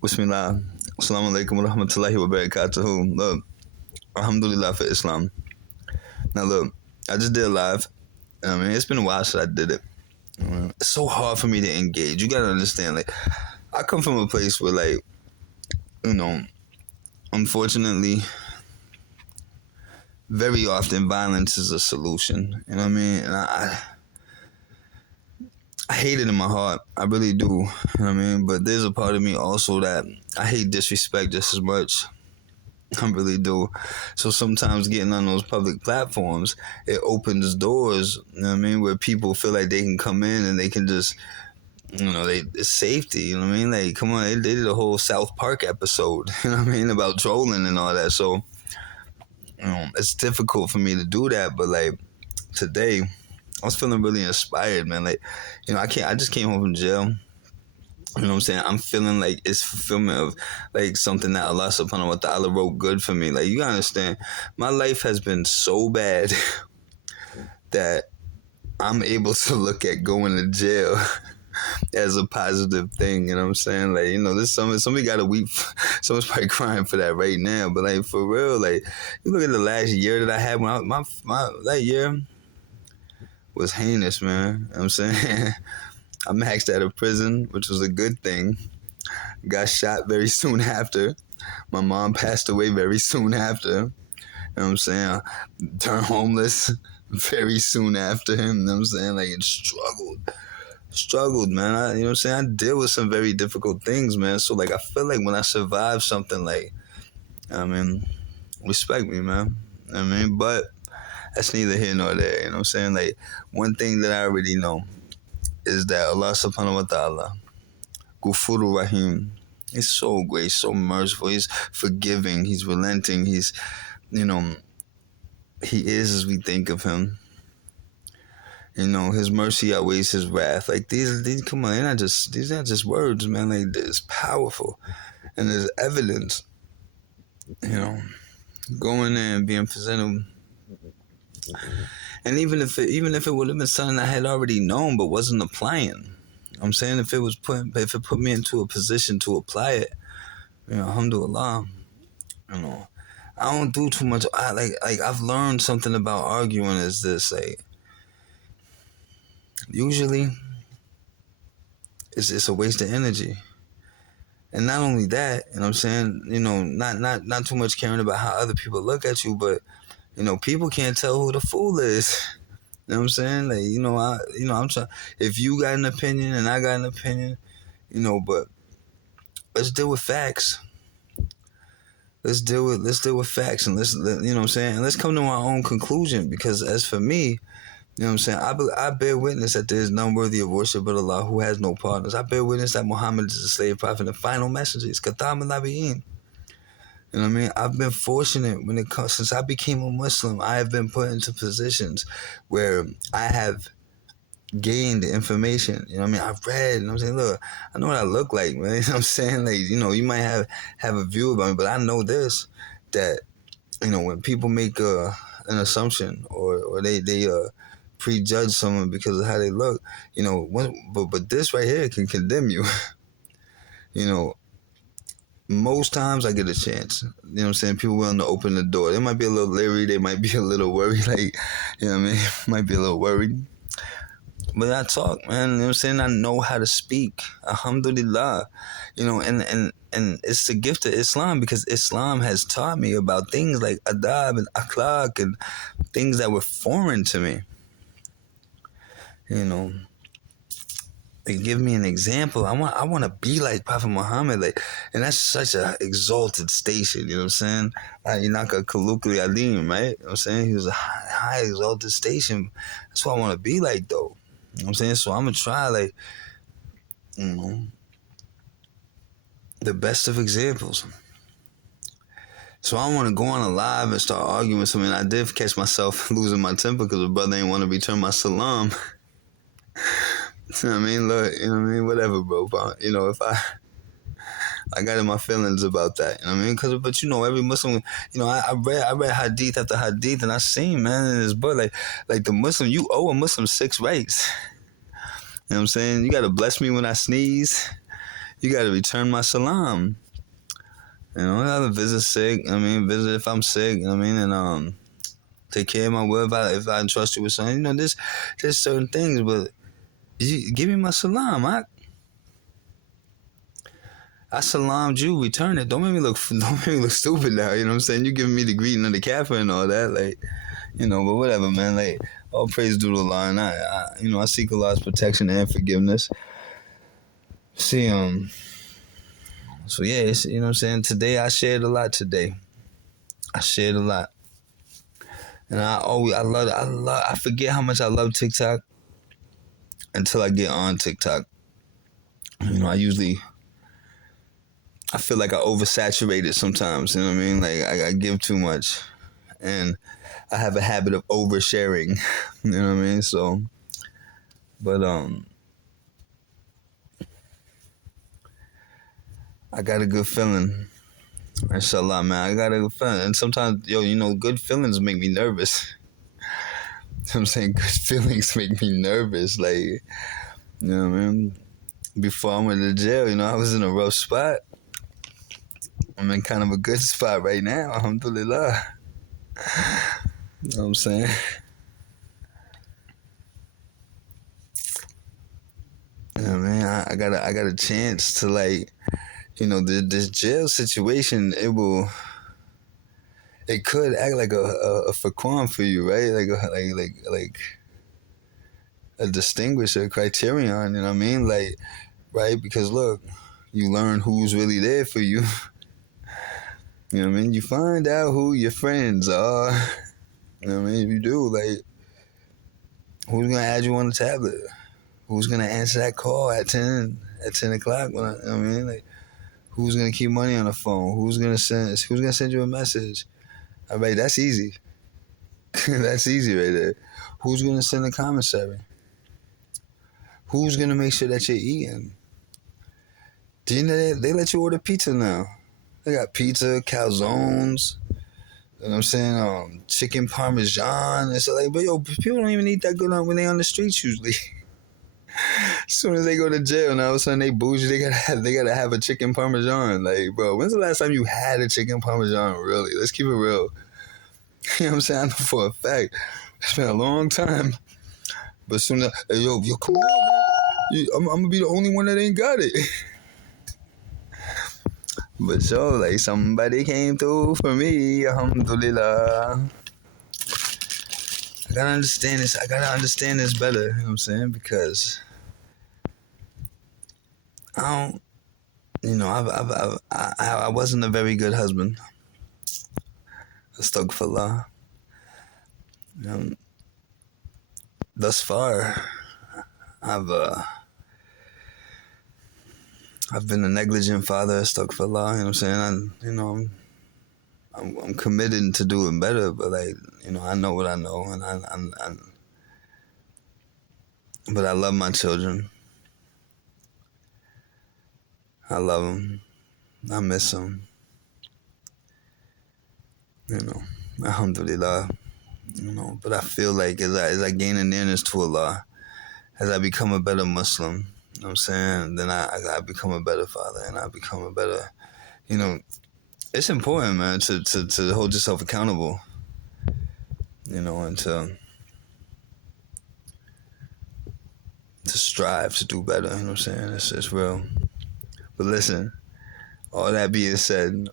Bismillah. Assalamu alaikum wa rahmatullahi wa barakatuhu. Look, alhamdulillah for Islam. Now, look, I just did a live. I mean, it's been a while since I did it. It's so hard for me to engage. You gotta understand, like, I come from a place where, like, you know, unfortunately, very often violence is a solution. You know what I mean? And I hate it in my heart. I really do. You know what I mean? But there's a part of me also that I hate disrespect just as much. I really do. So sometimes getting on those public platforms, it opens doors, you know what I mean, where people feel like they can come in and they can just, it's safety, you know what I mean? Like, come on, they did a whole South Park episode, you know what I mean, about trolling and all that. So, it's difficult for me to do that. But, like, today, I was feeling really inspired, man. Like, I just came home from jail. You know what I'm saying? I'm feeling like it's fulfillment of like something that Allah subhanahu wa ta'ala wrote good for me. Like, you gotta understand, my life has been so bad that I'm able to look at going to jail as a positive thing. You know what I'm saying? Like, this somebody gotta weep. Someone's probably crying for that right now. But like, for real, like, you look at the last year that I had when my that year was heinous, man. You know what I'm saying? I maxed out of prison, which was a good thing. Got shot very soon after. My mom passed away very soon after. You know what I'm saying? I turned homeless very soon after him. You know what I'm saying? Like, it struggled, man. You know what I'm saying? I deal with some very difficult things, man. So, like, I feel like when I survive something, like, respect me, man. You know what I mean? But that's neither here nor there. You know what I'm saying? Like, one thing that I already know is that Allah subhanahu wa ta'ala, Ghafurur Rahim, He's so great, so merciful, He's forgiving, He's relenting, He is as we think of Him. His mercy outweighs His wrath. Like, these come on, these not just words, man. Like, it's powerful. And there's evidence, going there and being presented. And even if it would have been something I had already known but wasn't applying, I'm saying if it put me into a position to apply it, alhamdulillah, I don't do too much. I've learned something about arguing is this, like, usually it's a waste of energy. And not only that, you know what I'm saying, not too much caring about how other people look at you, but people can't tell who the fool is. You know what I'm saying? Like, I'm trying. If you got an opinion and I got an opinion, but let's deal with facts. Let's deal with facts, and you know what I'm saying? And let's come to our own conclusion. Because as for me, you know what I'm saying, I bear witness that there is none worthy of worship but Allah, who has no partners. I bear witness that Muhammad is the slave prophet and final messenger. It's Khatam al-Nabiyyin. You know what I mean? I've been fortunate since I became a Muslim. I have been put into positions where I have gained information. You know what I mean? I've read. You know what I'm saying? Look, I know what I look like, man. You know what I'm saying? Like, you might have a view about me, but I know this, that, when people make an assumption or they prejudge someone because of how they look, but this right here can condemn you. Most times I get a chance. You know what I'm saying? People willing to open the door. They might be a little leery. They might be a little worried. Like, you know what I mean? Might be a little worried. But I talk, man. You know what I'm saying? I know how to speak. Alhamdulillah. And it's the gift of Islam, because Islam has taught me about things like adab and akhlaq and things that were foreign to me. They give me an example. I want to be like Prophet Muhammad, like, and that's such an exalted station. You know what I'm saying? Inaka Kalukuli Alim, right? You know what I'm saying? He was a high exalted station. That's what I want to be like, though. You know what I'm saying? So I'm gonna try, like, the best of examples. So I don't want to go on a live and start arguing with something. I did catch myself losing my temper because the brother ain't want to return my salam. You know what I mean? Look, you know what I mean? Whatever, bro. If I got in my feelings about that, you know what I mean? But every Muslim, I read hadith after hadith, and I seen, man, in this book, like the Muslim, you owe a Muslim 6 rights. You know what I'm saying? You got to bless me when I sneeze. You gotta return my salam. You know, I gotta visit sick. I mean, visit if I'm sick. I mean, and take care of my will if I entrust you with something. You know, there's certain things, but you give me my salam. I salamed you, return it. Don't make me look stupid now. You know what I'm saying? You giving me the greeting of the kafir and all that, like, you know. But whatever, man. Like, all praise due to Allah, and I seek Allah's protection and forgiveness. See, so yeah, you know what I'm saying. Today I shared a lot. I shared a lot, and I forget how much I love TikTok until I get on TikTok. You know, I feel like I oversaturate it sometimes. You know what I mean? Like I give too much, and I have a habit of oversharing. You know what I mean? So, but I got a good feeling. Inshallah, man. I got a good feeling, and sometimes, you know, good feelings make me nervous. I'm saying good feelings make me nervous. Like, you know what I mean? Before I went to jail, you know, I was in a rough spot. I'm in kind of a good spot right now, alhamdulillah. You know what I'm saying? You know what I mean? I got a chance to, like, you know, this jail situation, it could act like a faquan for you, right? Like a distinguisher, criterion, you know what I mean? Like, right? Because look, you learn who's really there for you. You know what I mean? You find out who your friends are. You know what I mean? You do, like, who's gonna add you on the tablet? Who's gonna answer that call at 10 o'clock? You know what I mean? Like, who's gonna keep money on the phone? Who's gonna send you a message? All right, that's easy. That's easy right there. Who's gonna send a commissary? Who's gonna make sure that you're eating? Do you know they let you order pizza now? They got pizza, calzones. You know what I'm saying? Chicken parmesan. It's like, but yo, people don't even eat that good when they on the streets usually. As soon as they go to jail, and all of a sudden they bougie, they gotta have a chicken parmesan. Like, bro, when's the last time you had a chicken parmesan? Really? Let's keep it real. You know what I'm saying? I know for a fact. It's been a long time. But soon as, hey, yo, come on, man. I'm gonna be the only one that ain't got it. But so, like, somebody came through for me, alhamdulillah. I gotta understand this better, you know what I'm saying? Because I don't, you know, I wasn't a very good husband. Astaghfirullah. Thus far, I've been a negligent father. Astaghfirullah. You know what I'm saying? I'm committed to doing better, but, like, you know, I know what I know, and but I love my children. I love them. I miss them. You know, alhamdulillah. You know, but I feel like as I gain a nearness to Allah, as I become a better Muslim, you know what I'm saying, then I become a better father, and I become a better, you know, it's important, man, to hold yourself accountable, you know, and to strive to do better, you know what I'm saying? It's real. But listen, all that being said,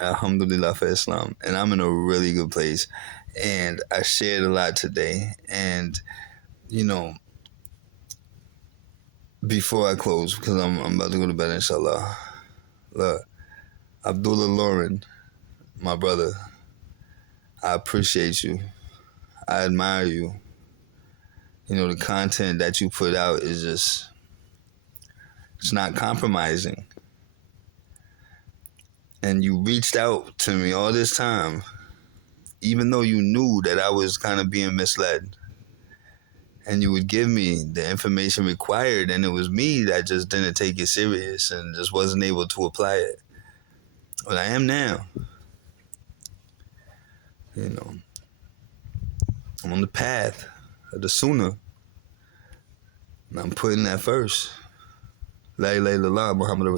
alhamdulillah for Islam, and I'm in a really good place, and I shared a lot today, and, you know, before I close, because I'm about to go to bed, inshallah, look, Abdullah Lauren, my brother, I appreciate you. I admire you. You know, the content that you put out is just, it's not compromising. And you reached out to me all this time, even though you knew that I was kind of being misled. And you would give me the information required, and it was me that just didn't take it serious and just wasn't able to apply it. But I am now. You know, I'm on the path of the sunnah, and I'm putting that first. La ilaha illallah, Muhammad